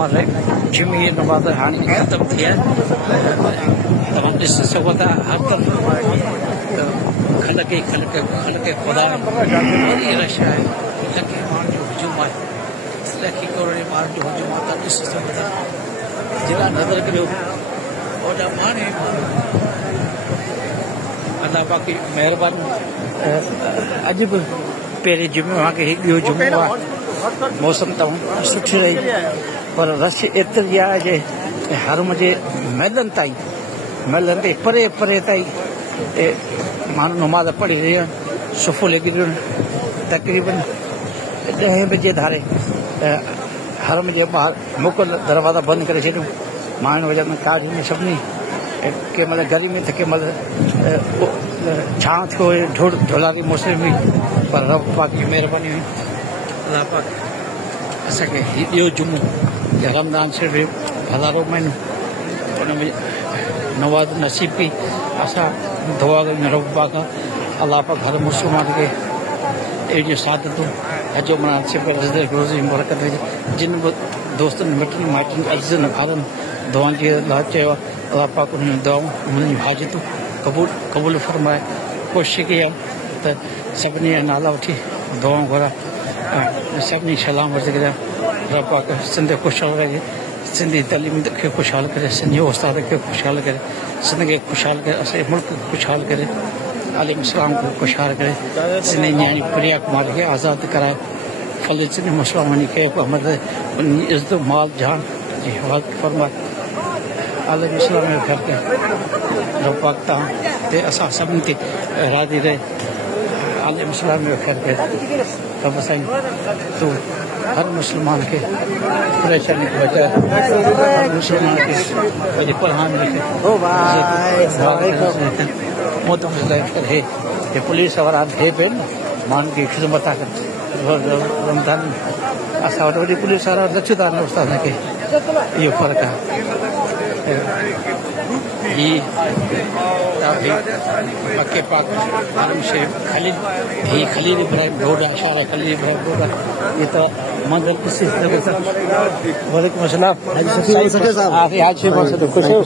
हमारे जिमी नवाज़ हाँ खत्म थी है तमाम इस सकोता हर तरफ खल के खुदा ये रशा है लकी मान जो हुजूम है लकी करोड़े मान जो हुजूम आता इस सकोता जिला नजर करो और माने अल्लाह पाक की मेहरबान अजब पेरे जुमे वहाँ के ॿियो जुमो आहे मौसम तमामु सुठी रही पर रश एतिरी आहे जे हरम जे महलनि ताईं महलनि ते परे परे ताईं माण्हू नमाज़ पढ़ी रहिया आहिनि सुफ़ो लॻी रहियो तक़रीबन 10 बजे धारे हरम जे ॿाहिरि मोकल दरवाज़ा बंदि करे छॾियूं माण्हुनि वजह में काज में सभिनी कंहिं महिल गर्मी त कंहिं महिल छांव थियो ढोलारी मौसम हुई पर रब पाक जी महिरबानी हुई अल्लाह पाक असांखे ॿियो जुमो रमज़ान शरीफ़ हज़ारों महीनो उन में नवाज़ नसीब की असां दुआ कयूं रब पाक अल्लाह पाक हर मुस्लमान खे अहिड़ियूं सादतूं हजो मुनासिब रोज़ी बरकत जिन बि दोस्तनि मिटनि माइटनि अज़ीज़नि खारनि दुआ जी अल्लाह चयो अल्लाह पाक उन्हनि दुआऊं उन्हनि जूं हाजतूं क़बूल फरमाए कोशिशि कई आहे त सभिनी जा नाला वठी दुआऊं घुरां सभिनी सलाम अर्ज़ु करियां रब पाक सिंध ख़ुशहाल रहे सिंधी तलीम खे ख़ुशहाल करे सिंधी उस्ताद खे ख़ुशहाल करे सिंध खे ख़ुशहाल करे असांजे मुल्क खे ख़ुशहाल करे आलिम इस्लाम को ख़ुशहाल करे सिंधी न्याणी प्रिया कुमारी खे आज़ादु कराए फल सिंधी मुस्लमानी खे अहमद उनजी इज़्ज़त माल जान जी हिफ़ाज़त फरमाए आलिम इस्लाम जो घर के रब पाक तव्हां ते असां सभिनी ते राज़ी रहे आलिम इस्लाम जो घर के रब साईं तू हर मुसलमान के परेशानी को बचाए हर मुसलमान के वही पढ़ान रखे करे ये पुलिस वारा थे पे मान की खिदमत रमज़ान असां वटि वॾी पुलिस वारा नचूं था उस्ताद खे इहो फ़र्क़ु आहे मक्के पाक हरम शरीफ खलील इब्राहिम रोड आहे शारा खलील इब्राहिम रोड आहे ये तो मंदिर किसी वालेकुम अस्सलाम हाजी खुश